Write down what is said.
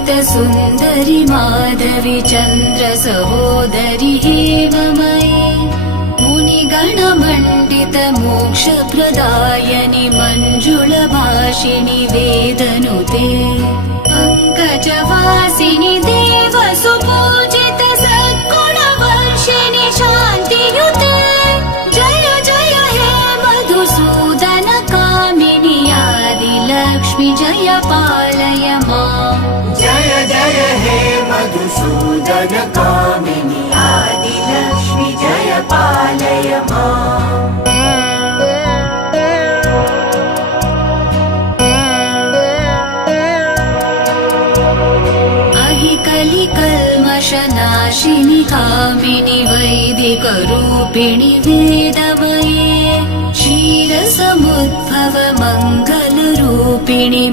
सुन्दरि माधवी चन्द्र सहोदरि हेममयी मुनिगणमण्डित मोक्षप्रदायनि मञ्जुलभाषिणि वेदनुते पङ्कजवासिनि देवसुपूजित सद्गुणवर्षिणि शान्तियुते जय जय हे मधुसूदन कामिनि आदिलक्ष्मि जय पालय माम् जय जय हे मधुसूदन कामिनि आदिलक्ष्मि जय पालय माम् कलिकल्मषनाशिनि कामिनि वैदिकरूपिणि वेदमये क्षीरसमुद्भव मङ्गलरूपिणि